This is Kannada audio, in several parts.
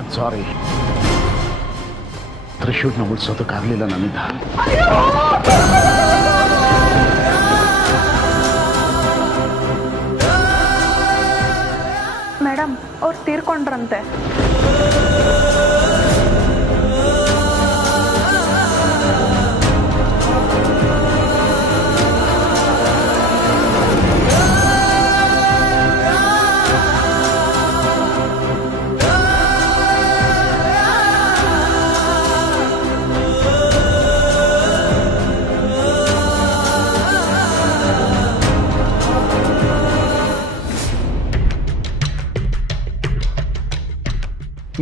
ಐ ಸಾರಿ, ತ್ರಿಶೂಲ್ನ ಉಳಿಸೋದಕ್ಕಾಗಲಿಲ್ಲ ನನ್ನಿಂದ. ಮೇಡಮ್, ಅವ್ರು ತೀರ್ಕೊಂಡ್ರಂತೆ.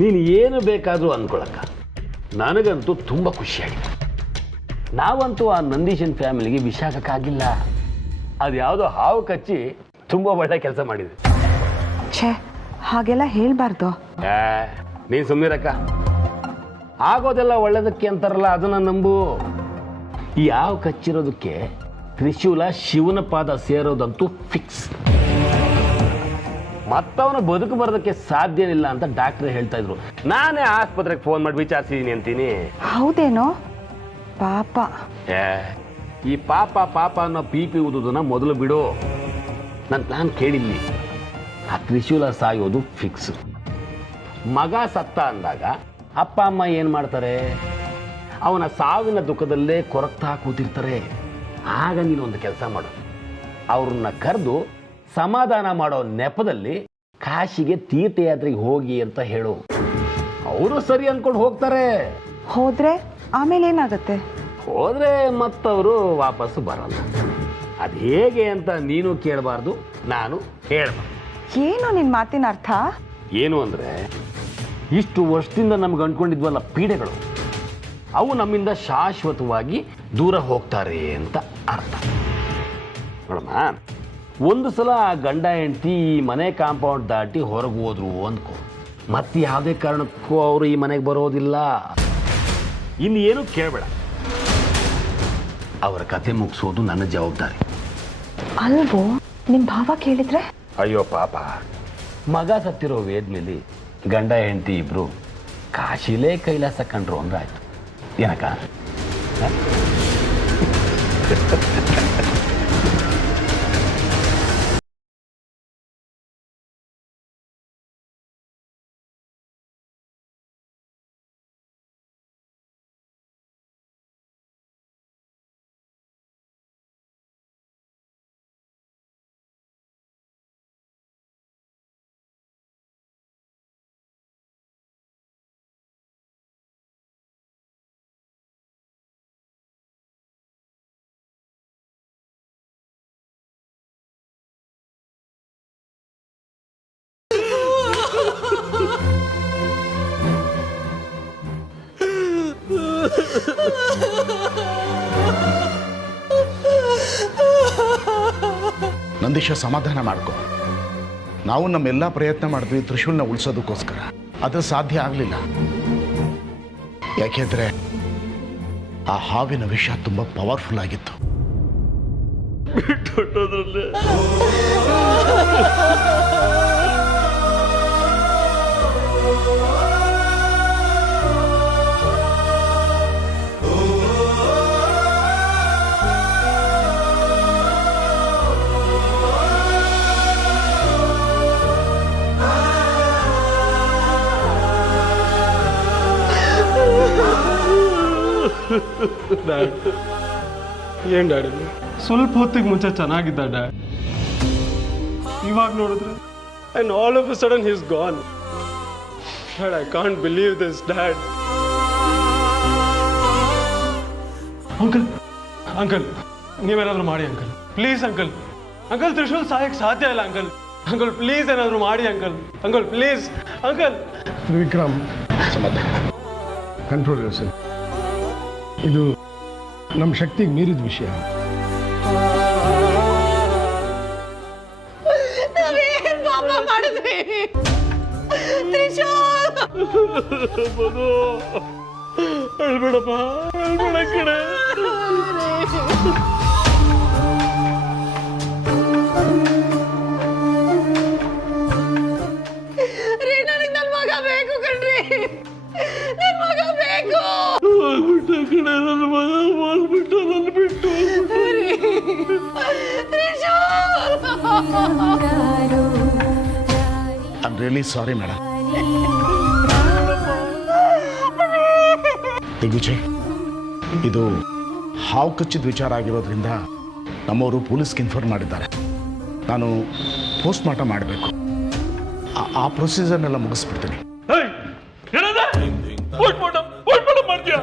ನೀನು ಏನು ಬೇಕಾದರೂ ಅಂದ್ಕೊಳಕ್ಕ, ನನಗಂತೂ ತುಂಬ ಖುಷಿಯಾಗಿದೆ. ನಾವಂತೂ ಆ ನಂದೀಶನ್ ಫ್ಯಾಮಿಲಿಗೆ ವಿಷ ಹಾಕಕ್ಕಾಗಿಲ್ಲ. ಅದು ಯಾವುದೋ ಹಾವು ಕಚ್ಚಿ ತುಂಬ ಒಳ್ಳೆ ಕೆಲಸ ಮಾಡಿದೆ. ಛೇ, ಹಾಗೆಲ್ಲ ಹೇಳ್ಬಾರ್ದು. ನೀನು ಸುಮ್ಮನಿರಕ್ಕ. ಆಗೋದೆಲ್ಲ ಒಳ್ಳೇದಕ್ಕೆ ಅಂತಾರಲ್ಲ, ಅದನ್ನು ನಂಬು. ಈ ಹಾವು ಕಚ್ಚಿರೋದಕ್ಕೆ ತ್ರಿಶೂಲ ಶಿವನ ಪಾದ ಸೇರೋದಂತೂ ಫಿಕ್ಸ್. ಮತ್ತವನು ಬದುಕು ಬರೋದಕ್ಕೆ ಸಾಧ್ಯವಿಲ್ಲ ಅಂತ ಡಾಕ್ಟರ್ ಹೇಳ್ತಾ ಇದ್ರು. ನಾನೇ ಆಸ್ಪತ್ರೆಗೆ ಫೋನ್ ಮಾಡಿ ವಿಚಾರಿಸಿದೀನಿ ಅಂತೀನಿ. ಹೌದೇನೋ? ಪಾಪ. ಈ ಪಾಪ ಪಾಪ ಅನ್ನೋ ಪಿ ಊದುದನ್ನ ಮೊದಲು ಬಿಡು. ನನ್ನ ಪ್ಲಾನ್ ಕೇಳಿಲ್ಲಿ. ಆ ತ್ರಿಶೂಲ ಸಾಯೋದು ಫಿಕ್ಸ್. ಮಗ ಸತ್ತ ಅಂದಾಗ ಅಪ್ಪ ಅಮ್ಮ ಏನು ಮಾಡ್ತಾರೆ? ಅವನ ಸಾವಿನ ದುಃಖದಲ್ಲೇ ಕೊರಗ್ತಾ ಕೂತಿರ್ತಾರೆ. ಆಗ ನೀನು ಒಂದು ಕೆಲಸ ಮಾಡು, ಅವ್ರನ್ನ ಕರೆದು ಸಮಾಧಾನ ಮಾಡೋ ನೆಪದಲ್ಲಿ ಕಾಶಿಗೆ ತೀರ್ಥಯಾತ್ರೆಗೆ ಹೋಗಿ ಅಂತ ಹೇಳು. ಅವರು ಸರಿ ಅಂದ್ಕೊಂಡು ಹೋಗ್ತಾರೆ. ಹೋದ್ರೆ ಆಮೇಲೆ ಏನಾಗುತ್ತೆ? ಹೋದ್ರೆ ಮತ್ತವರು ವಾಪಸ್ಸು ಬರಲ್ಲ. ಅದು ಹೇಗೆ ಅಂತ ನೀನು ಕೇಳಬಾರ್ದು, ನಾನು ಹೇಳಬಾರ್ದು. ಏನು ನಿನ್ನ ಮಾತಿನ ಅರ್ಥ? ಏನು ಅಂದರೆ, ಇಷ್ಟು ವರ್ಷದಿಂದ ನಮ್ಗೆ ಅಂದ್ಕೊಂಡಿದ್ವಲ್ಲ ಪೀಡೆಗಳು, ಅವು ನಮ್ಮಿಂದ ಶಾಶ್ವತವಾಗಿ ದೂರ ಹೋಗ್ತಾರೆ ಅಂತ ಅರ್ಥ. ನೋಡಮ್ಮ, ಒಂದು ಸಲ ಆ ಗಂಡ ಹೆಂಡತಿ ಈ ಮನೆ ಕಾಂಪೌಂಡ್ ದಾಟಿ ಹೊರಗೆ ಹೋದ್ರು ಅಂದ್ಕೋ, ಮತ್ತೆ ಯಾವುದೇ ಕಾರಣಕ್ಕೂ ಅವರು ಈ ಮನೆಗೆ ಬರೋದಿಲ್ಲ. ಇನ್ನು ಏನು ಕೇಳಬೇಡ, ಅವರ ಕತೆ ಮುಗಿಸೋದು ನನ್ನ ಜವಾಬ್ದಾರಿ. ಅಲ್ವೋ? ನಿಮ್ಮ ಭಾವ ಕೇಳಿದ್ರೆ? ಅಯ್ಯೋ ಪಾಪ, ಮಗ ಸತ್ತಿರೋ ವೇದ್ಮೇಲೆ ಗಂಡ ಹೆಂಡತಿ ಇಬ್ರು ಕಾಶಿಲೇ ಕೈಲಾಸ ಕಂಡ್ರು ಅಂದ್ರೆ ಆಯ್ತು. ಏನಕ್ಕ? ನಂದೀಶ, ಸಮಾಧಾನ ಮಾಡ್ಕೊ. ನಾವು ನಮ್ಮೆಲ್ಲ ಪ್ರಯತ್ನ ಮಾಡಿದ್ವಿ ತ್ರಿಶೂಲ್ನ ಉಳಿಸೋದಕ್ಕೋಸ್ಕರ. ಅದು ಸಾಧ್ಯ ಆಗಲಿಲ್ಲ. ಯಾಕೆಂದ್ರೆ ಆ ಹಾವಿನ ವಿಷ ತುಂಬಾ ಪವರ್ಫುಲ್ ಆಗಿತ್ತು. ಡ್ಯಾಡ್, ಏನ್ ಡ್ಯಾಡ್ ಇದು? ಸ್ವಲ್ಪ ಹೊತ್ತಿಗೆ ಮುಂಚೆ ಚೆನ್ನಾಗಿದ್ದ ಡ್ಯಾಡ್, ಇವಾಗ ನೋಡಿದ್ರೆ and all of a sudden he is gone. Dad, I can't believe this dad. Uncle, uncle, ನೀವೇನಾದ್ರೂ ಮಾಡಿ uncle, please uncle. Uncle, Trishul ಸಾಯಕ್ ಸಾಧ್ಯ ಇಲ್ಲ ಅಂಕಲ್. ಅಂಕಲ್ ಪ್ಲೀಸ್ ಏನಾದ್ರು ಮಾಡಿ uncle. Uncle please uncle. Vikram, control yourself. ಇದು ನಮ್ಮ ಶಕ್ತಿಗೆ ಮೀರಿದ ವಿಷಯ. ನಾವೇನ್ ಪಾಪ ಮಾಡಿದ್ವಿ? ತ್ರಿಶೂಲ್, ಹೇಳ್ಬೇಡಪ್ಪ, ಹೇಳ್ಬೇಡ ಕಡೆ. ರೀ, ನನಗೆ ನನ್ನ ಮಗ ಬೇಕು ಕಣ್ರಿ. ನನ್ ಮಗ ಬೇಕು. ನನ್ನ ಮಗ ಹೋಗ್ಬಿಟ್ಟು ನನ್ನ ಬಿಟ್ಟು I am really sorry madam. Digvijay, ಇದು ಹಾವು ಕಚ್ಚಿದ ವಿಚಾರ ಆಗಿರೋದ್ರಿಂದ ನಮ್ಮವರು ಪೊಲೀಸ್ಗೆ ಇನ್ಫಾರ್ಮ್ ಮಾಡಿದ್ದಾರೆ. ನಾನು ಪೋಸ್ಟ್ ಮಾರ್ಟಮ್ ಮಾಡಬೇಕು. ಆ ಪ್ರೊಸೀಜರ್ನೆಲ್ಲ ಮುಗಿಸ್ಬಿಡ್ತೀನಿ. ಮಾಡ್ತೀಯ?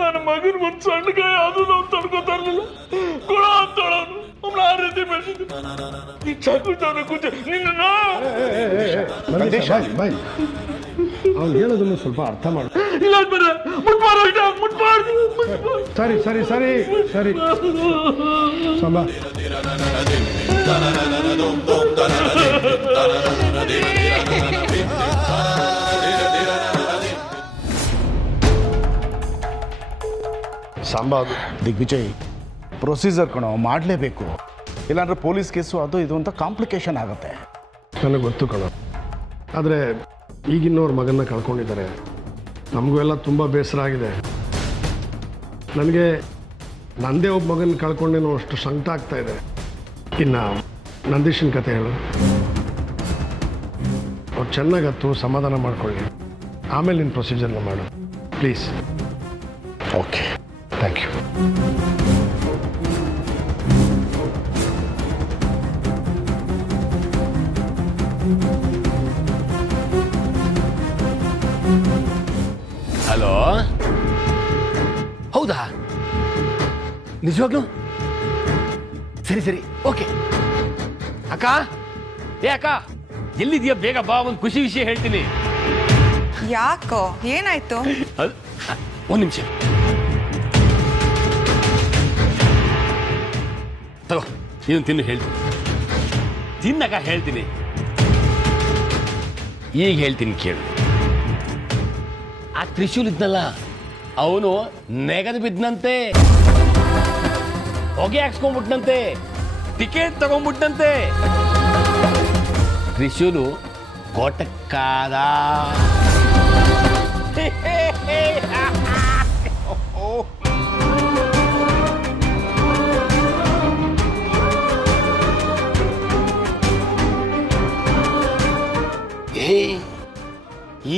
ನನ್ನ ಮಗನ ಒಂದು ಸಣ್ಣ ಗಾಯ ಅದು ನಾವು ತಡ್ಕೋತಾ ಇರಲಿಲ್ಲ. ಕೊಡ ಅಂತೋಳವನು ಆ ರೀತಿ ಬಾಯ್, ಅವ್ನು ಹೇಳೋದನ್ನು ಸ್ವಲ್ಪ ಅರ್ಥ ಮಾಡು. ಸರಿ ಸರಿ ಸರಿ ಸರಿ ಸಂಬಾ. ಸಾಂಬಾ, ದಿಗ್ವಿಜಯ್, ಪ್ರೊಸೀಜರ್ ಕಣೋ, ಮಾಡಲೇಬೇಕು. ಇಲ್ಲಾಂದ್ರೆ ಪೊಲೀಸ್ ಕೇಸು ಅದು ಇದು ಅಂತ ಕಾಂಪ್ಲಿಕೇಶನ್ ಆಗುತ್ತೆ. ನನಗೆ ಗೊತ್ತು ಕಣ. ಆದರೆ ಈಗಿನ್ನವ್ರ ಮಗನ್ನ ಕಳ್ಕೊಂಡಿದ್ದಾರೆ. ನಮಗೂ ಎಲ್ಲ ತುಂಬ ಬೇಸರ ಆಗಿದೆ. ನನಗೆ ನಂದೇ ಒಬ್ಬ ಮಗನ ಕಳ್ಕೊಂಡೇನೋ ಅಷ್ಟು ಸಂಕಟ ಆಗ್ತಾ ಇದೆ. ಇನ್ನು ನಂದೀಶನ ಕತೆ ಹೇಳು. ಅವ್ರು ಚೆನ್ನಾಗತ್ತು, ಸಮಾಧಾನ ಮಾಡ್ಕೊಳ್ಳಿ. ಆಮೇಲೆ ನಿನ್ನ ಪ್ರೊಸೀಜರ್ನ ಮಾಡು please. Okay, thank you. Hello, ಹೌದಾ? ನಿಜವಾಗ್ಲೂ? ಸರಿ ಸರಿ, ಓಕೆ. ಅಕ್ಕ, ಏ ಅಕ್ಕ, ಎಲ್ಲಿದೆಯಾ? ಬೇಗ ಬಾ, ಒಂದು ಖುಷಿ ವಿಷಯ ಹೇಳ್ತೀನಿ. ಯಾಕೋ, ಏನಾಯ್ತು? ಒಂದು ನಿಮಿಷ ತಗೋ, ಇದನ್ನು ತಿನ್ನು, ಹೇಳ್ತೀನಿ. ತಿನ್ನಕ ಹೇಳ್ತೀನಿ. ಈಗ ಹೇಳ್ತೀನಿ ಕೇಳು. ಆ ತ್ರಿಶೂಲ್ ಇದ್ನಲ್ಲ, ಅವನು ನೆಗದು ಬಿದ್ದಂತೆ, ಹೊಗೆ ಹಾಕ್ಸ್ಕೊಂಡ್ಬಿಟ್ನಂತೆ, ಟಿಕೆಟ್ ತಗೊಂಡ್ಬಿಟ್ನಂತೆ. ತ್ರಿಶೂಲು ಕೋಟಕ್ಕಾದ.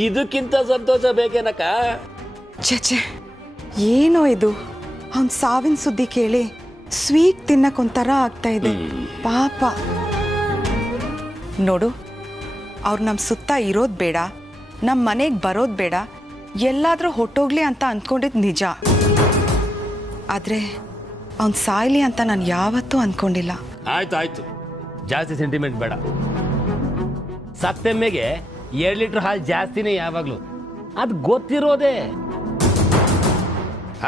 ಇದಕ್ಕಿಂತ ಸಂತೋಷ ಬೇಕೇನಕ್ಕ? ಛೆ, ಏನೋ ಇದು. ಅವ್ನ ಸಾವಿನ ಸುದ್ದಿ ಕೇಳಿ ಸ್ವೀಟ್ ತಿನ್ನಕ್ಕೊಂಥರ ಆಗ್ತಾ ಇದೆ. ಪಾಪ ನೋಡು, ಅವ್ರು ನಮ್ಮ ಸುತ್ತ ಇರೋದು ಬೇಡ, ನಮ್ಮ ಮನೆಗೆ ಬರೋದು ಬೇಡ, ಎಲ್ಲಾದರೂ ಹೊಟ್ಟೋಗ್ಲಿ ಅಂತ ಅಂದ್ಕೊಂಡಿದ್ದು ನಿಜ. ಆದರೆ ಅವ್ನು ಸಾಯ್ಲಿ ಅಂತ ನಾನು ಯಾವತ್ತೂ ಅಂದ್ಕೊಂಡಿಲ್ಲ. ಆಯ್ತು ಆಯ್ತು, ಜಾಸ್ತಿ ಸೆಂಟಿಮೆಂಟ್ ಬೇಡ. ಸತ್ತೆಮ್ಮೆಗೆ 2 ಲೀಟರ್ ಹಾಲು ಜಾಸ್ತಿನೇ ಯಾವಾಗ್ಲೂ, ಅದು ಗೊತ್ತಿರೋದೆ.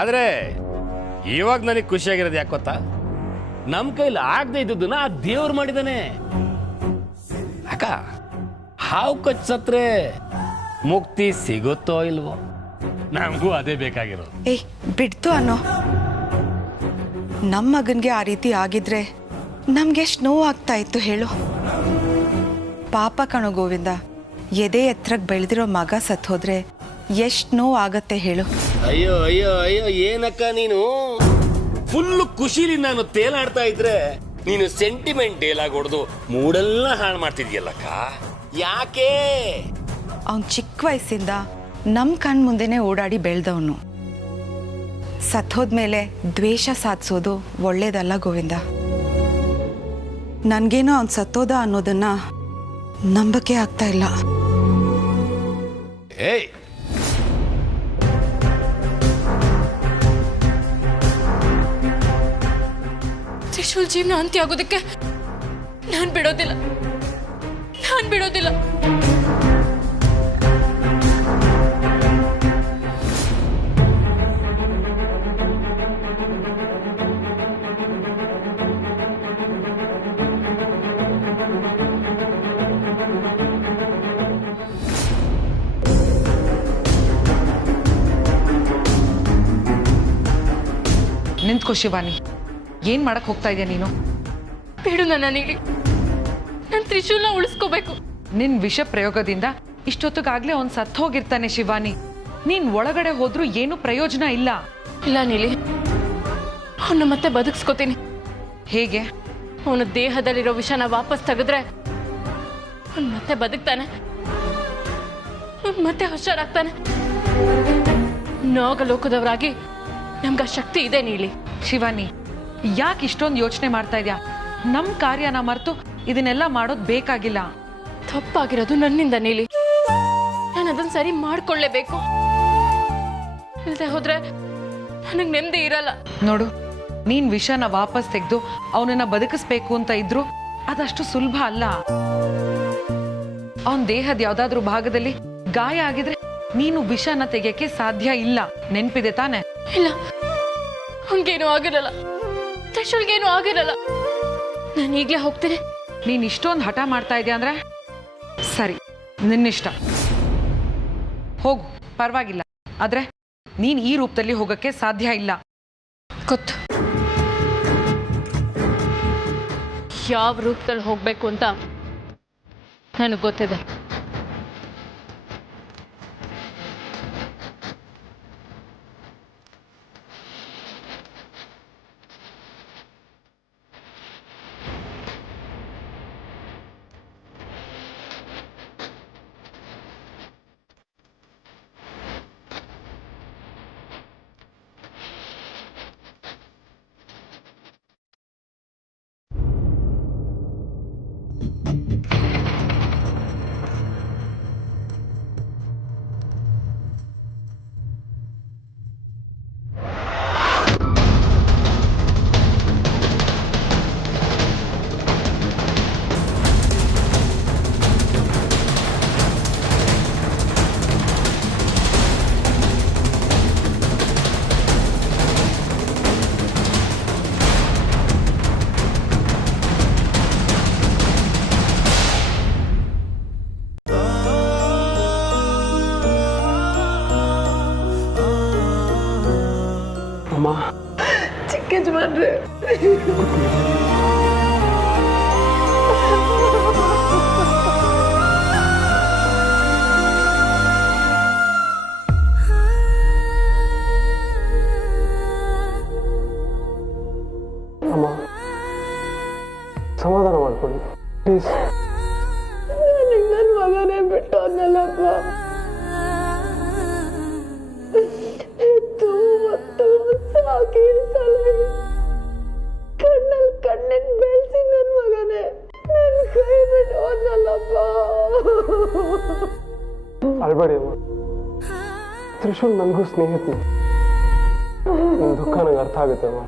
ಆದ್ರೆ ಇವಾಗ ನನಗೆ ಖುಷಿಯಾಗಿರೋದು ಯಾಕೆ ಗೊತ್ತಾ? ನಮ್ಮ ಕೈಲಿ ಆಗದೆ ಇದ್ದದನ್ನ ಆ ದೇವ್ರು ಮಾಡಿದಾನೆ. ಅಕ್ಕ, ಹಾವು ಕಚ್ಚತ್ರೆ ಮುಕ್ತಿ ಸಿಗುತ್ತೋ ಇಲ್ವೋ? ನಮಗೂ ಅದೇ ಬೇಕಾಗಿರೋದು. ಏಯ್ ಬಿಡ್ತು ಅನ್ನೋ. ನಮ್ಮ ಮಗನಿಗೆ ಆ ರೀತಿ ಆಗಿದ್ರೆ ನಮ್ಗೆಷ್ಟು ನೋವು ಆಗ್ತಾ ಇತ್ತು ಹೇಳು. ಪಾಪ ಕಣೋ ಗೋವಿಂದ, ಎದೆ ಎತ್ತರಕ್ಕೆ ಬೆಳೆದಿರೋ ಮಗ ಸತ್ ಹೋದ್ರೆ ಎಷ್ಟು ನೋವು ಆಗತ್ತೆ ಹೇಳು. ಅಯ್ಯೋ ಅಯ್ಯೋ ಅಯ್ಯೋ, ಏನಕ್ಕ ನೀನು ಫುಲ್ಲು ಖುಷಿಲಿ ನಾನು ತೇಲಾಡ್ತಾ ಇದ್ರೆ ನೀನು ಸೆಂಟಿಮೆಂಟ್ ಡೇಲಾಗ್ ಹೊಡೆದು ಮೂಡೆಲ್ಲ ಹಾಳು ಮಾಡ್ತಿದ್ಯಲ್ಲಕ್ಕ. ಯಾಕೆ? ಅವನ್ ಚಿಕ್ಕ ವಯಸ್ಸಿಂದ ನಮ್ಮ ಕಣ್ ಮುಂದೆನೆ ಓಡಾಡಿ ಬೆಳೆದವನು. ಸತ್ತೋದ್ಮೇಲೆ ದ್ವೇಷ ಸಾಧಿಸೋದು ಒಳ್ಳೇದಲ್ಲ ಗೋವಿಂದ. ನನ್ಗೇನೋ ಅವ್ನು ಸತ್ತೋದ ಅನ್ನೋದನ್ನ ನಂಬಕ್ಕೆ ಆಗ್ತಾ ಇಲ್ಲ. ಏಯ್, ತ್ರಿಶೂಲ್ ಜೀವನ ಅಂತ್ಯ ಆಗೋದಕ್ಕೆ ನಾನು ಬಿಡೋದಿಲ್ಲ. ನಿಂತ್ಕೋ ಶಿವಾನಿ, ಏನ್ ಮಾಡಕ್ ಹೋಗ್ತಾ ಇದೆಯಾ ನೀನು? ಬಿಡು ನನ್ನ, ನಾನು ತ್ರಿಶೂಲ್ನ ಉಳಿಸ್ಕೋಬೇಕು. ನಿನ್ ವಿಷ ಪ್ರಯೋಗದಿಂದ ಇಷ್ಟೊತ್ತಿಗಾಗ್ಲೇ ಅವ್ನು ಸತ್ತು ಹೋಗಿರ್ತಾನೆ ಶಿವಾನಿ. ನೀನ್ ಒಳಗಡೆ ಹೋದ್ರೂ ಏನು ಪ್ರಯೋಜನ ಇಲ್ಲ. ಇಲ್ಲ ನೀಲಿ, ಅವನ್ನ ಮತ್ತೆ ಬದುಕಿಸ್ಕೋತೀನಿ. ಹೇಗೆ? ಅವನ ದೇಹದಲ್ಲಿರೋ ವಿಷನ ವಾಪಸ್ ತೆಗೆದ್ರೆ ಅವನು ಮತ್ತೆ ಬದುಕ್ತಾನೆ, ಮತ್ತೆ ಹುಷಾರಾಗ್ತಾನೆ. ನಾಗಲೋಕದವರಾಗಿ ನಮ್ಗೆ ಆ ಶಕ್ತಿ ಇದೆ ನೀಲಿ. ಶಿವಾನಿ, ಯಾಕೆ ಇಷ್ಟೊಂದು ಯೋಚನೆ ಮಾಡ್ತಾ ಇದ್ಯಾ? ನಮ್ ಕಾರ್ಯನ ಮರೆತು ಇದನ್ನೆಲ್ಲ ಮಾಡೋದು ಬೇಕಾಗಿಲ್ಲ. ತಪ್ಪಾಗಿರೋದು ನನ್ನಿಂದ ನೀಲಿ. ನಾನು ಅದನ್ನ ಸರಿ ಮಾಡ್ಕೊಳ್ಳೇಬೇಕು. ಇಲ್ಲದೆ ಹೋದ್ರೆ ನನಗೆ ನೆಮ್ಮದಿ ಇರಲ್ಲ. ನೋಡು, ನೀನ್ ವಿಷನ ವಾಪಸ್ ತೆಗೆದು ಅವನನ್ನ ಬದುಕಿಸ್ಬೇಕು ಅಂತ ಇದ್ರು ಅದಷ್ಟು ಸುಲಭ ಅಲ್ಲ. ಅವನ ದೇಹದ ಯಾವ್ದಾದ್ರೂ ಭಾಗದಲ್ಲಿ ಗಾಯ ಆಗಿದ್ರೆ ನೀನು ವಿಷನ ತೆಗೆಯಕ್ಕೆ ಸಾಧ್ಯ ಇಲ್ಲ. ನೆನ್ಪಿದೆ ತಾನೆ? ಇಲ್ಲ, ಅವನ್ಗೇನು ಆಗಿರಲ್ಲ, ತ್ರಿಶೂಲ್ಗೇನು ಆಗಿರಲ್ಲ. ನಾನು ಈಗ್ಲೇ ಹೋಗ್ತೀನಿ. ನೀನ್ ಇಷ್ಟೊಂದು ಹಠ ಮಾಡ್ತಾ ಇದೆಯಾ ಅಂದ್ರೆ ಸರಿ, ನಿನ್ನಿಷ್ಟ. ಹೋಗು, ಪರವಾಗಿಲ್ಲ. ಆದ್ರೆ ನೀನ್ ಈ ರೂಪದಲ್ಲಿ ಹೋಗಕ್ಕೆ ಸಾಧ್ಯ ಇಲ್ಲ. ಗೊತ್ತು ಯಾವ ರೂಪದಲ್ಲಿ ಹೋಗ್ಬೇಕು ಅಂತ ನನಗೆ ಗೊತ್ತಿದೆ. ಅಮ್ಮ, ಚಿಕ್ಕ ಯಜಮಾನ್ರೆ, ಅಮ್ಮ ಸಮಾಧಾನ ಮಾಡ್ಕೊಳ್ಳಿ ಪ್ಲೀಸ್. ನನ್ನ ಮಗನೇ ಬಿಟ್ಟು ಅನ್ನಲ್ಲಪ್ಪ. ಸಾಕಿ ಕಣ್ಣಲ್ಲಿ ಕಣ್ಣನ್ ಬೆಳೆಸಿ ನನ್ನ ಮಗನೇ ನನ್ನ ಕೈ ಬಿಟ್ಟು ಅನ್ನಲ್ಲಪ್ಪ. ಅಳ್ಬೇಡಿ ಅಮ್ಮ, ತ್ರಿಶೂಲ್ ನನಗೂ ಸ್ನೇಹಿತನು. ನಿಮ್ಮ ದುಃಖ ನಂಗೆ ಅರ್ಥ ಆಗುತ್ತೆ ಅಮ್ಮ.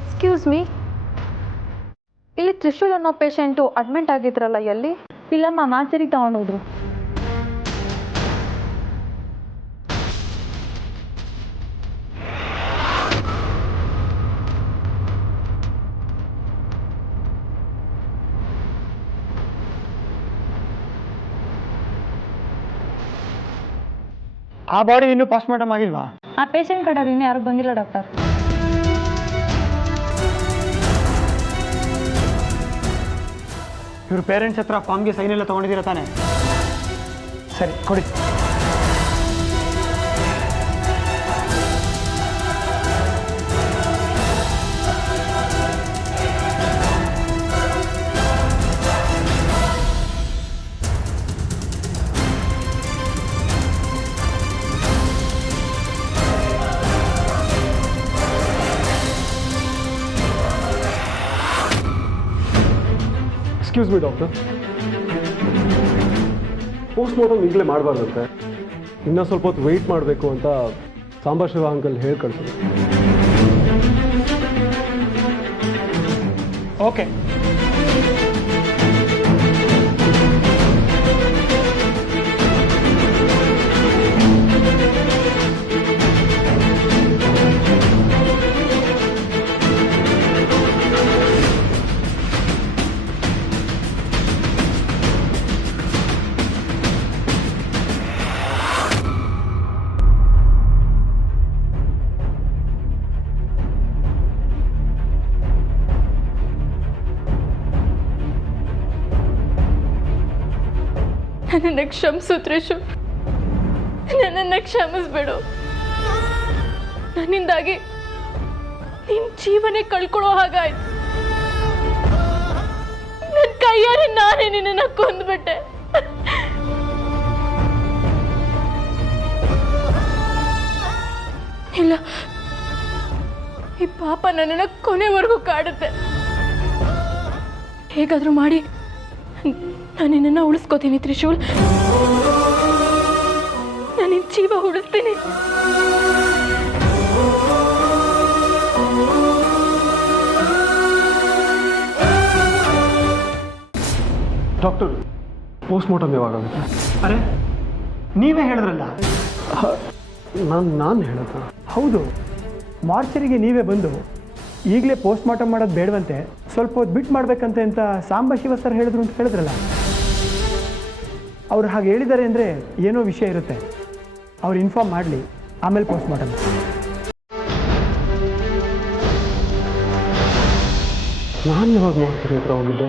ಎಕ್ಸ್ಕ್ಯೂಸ್ ಮೀ, ಇಲ್ಲಿ ತ್ರಿಶೂಲ್ ಅನ್ನೋ ಪೇಷಂಟು ಅಡ್ಮಿಟ್ ಆಗಿದ್ರಲ್ಲ, ಎಲ್ಲಿ? ಇಲ್ಲ ಮ್ಯಾಮ್, ಆಚೆಗೆ ತಗೊಂಡೋದ್ರು. ಆ ಬಾಡಿ ಇನ್ನೂ ಪಾಸ್ಟ್ ಮಾರ್ಟಮ್ ಆಗಿಲ್ವಾ? ಆ ಪೇಷಂಟ್ ಕಡೆ ಇನ್ನೂ ಯಾರು ಬಂದಿಲ್ಲ ಡಾಕ್ಟರ್. ಇವ್ರ ಪೇರೆಂಟ್ಸ್ ಹತ್ರ ಫಾರ್ಮ್ಗೆ ಸೈನ್ ಎಲ್ಲ ತೊಗೊಂಡಿದ್ದೀರಾ ತಾನೆ? ಸರಿ ಕೊಡಿ. Excuse me doctor, post mortem ಈಗಲೇ ಮಾಡಬಾರ್ದಂತೆ, ಇನ್ನೂ ಸ್ವಲ್ಪ ಹೊತ್ತು ವೆಯ್ಟ್ ಮಾಡಬೇಕು ಅಂತ ಸಾಂಬಶಿವ ಅಂಕಲ್ ಹೇಳಿ ಕಳಿಸಿದ್ರು. ಓಕೆ. ನನ್ನನ್ನು ಕ್ಷಮಿಸು ತ್ರಿಶೂಲ್, ನನ್ನನ್ನು ಕ್ಷಮಿಸ್ಬೇಡು. ನನ್ನಿಂದಾಗಿ ನಿನ್ನ ಜೀವನೇ ಕಳ್ಕೊಳ್ಳೋ ಹಾಗಾಯ್ತು. ನನ್ನ ಕೈಯಾರೆ ನಾನೇ ನಿನ್ನನ್ನು ಕೊಂದ್ಬಿಟ್ಟೆ. ಇಲ್ಲ, ಈ ಪಾಪ ನನ್ನನ್ನು ಕೊನೆವರೆಗೂ ಕಾಡುತ್ತೆ. ಹೇಗಾದ್ರೂ ಮಾಡಿ ನಾನು ನಿನ್ನನ್ನು ಉಳಿಸ್ಕೋತೀನಿ ತ್ರಿಶೂಲ್. ನಾನು ನಿನ್ನ ಜೀವ ಉಳಿಸ್ತೀನಿ. ಡಾಕ್ಟರ್, ಪೋಸ್ಟ್ ಮಾರ್ಟಮ್ ಯಾವಾಗುತ್ತೆ? ಅರೆ, ನೀವೇ ಹೇಳಿದ್ರಲ್ಲ. ನಾನು ಹೇಳೋದು ಹೌದು. ಮಾರ್ಚರಿಗೆ ನೀವೇ ಬಂದು ಈಗಲೇ ಪೋಸ್ಟ್ ಮಾರ್ಟಮ್ ಮಾಡೋದು ಬೇಡವಂತೆ, ಸ್ವಲ್ಪ ಹೊತ್ತು ಬಿಟ್ಟು ಮಾಡಬೇಕಂತೆ ಅಂತ ಸಾಂಬಶಿವ ಸರ್ ಹೇಳಿದ್ರು ಅಂತ ಹೇಳಿದ್ರಲ್ಲ. ಅವ್ರು ಹಾಗೆ ಹೇಳಿದ್ದಾರೆ ಅಂದರೆ ಏನೋ ವಿಷಯ ಇರುತ್ತೆ. ಅವ್ರು ಇನ್ಫಾರ್ಮ್ ಮಾಡಲಿ, ಆಮೇಲೆ ಪೋಸ್ಟ್ ಮಾರ್ಟಮ್. ನಾನು ಯಾವಾಗ ಮಾಡ್ತೀನಿ ಹತ್ರ ಹೋಗಿದ್ದೆ?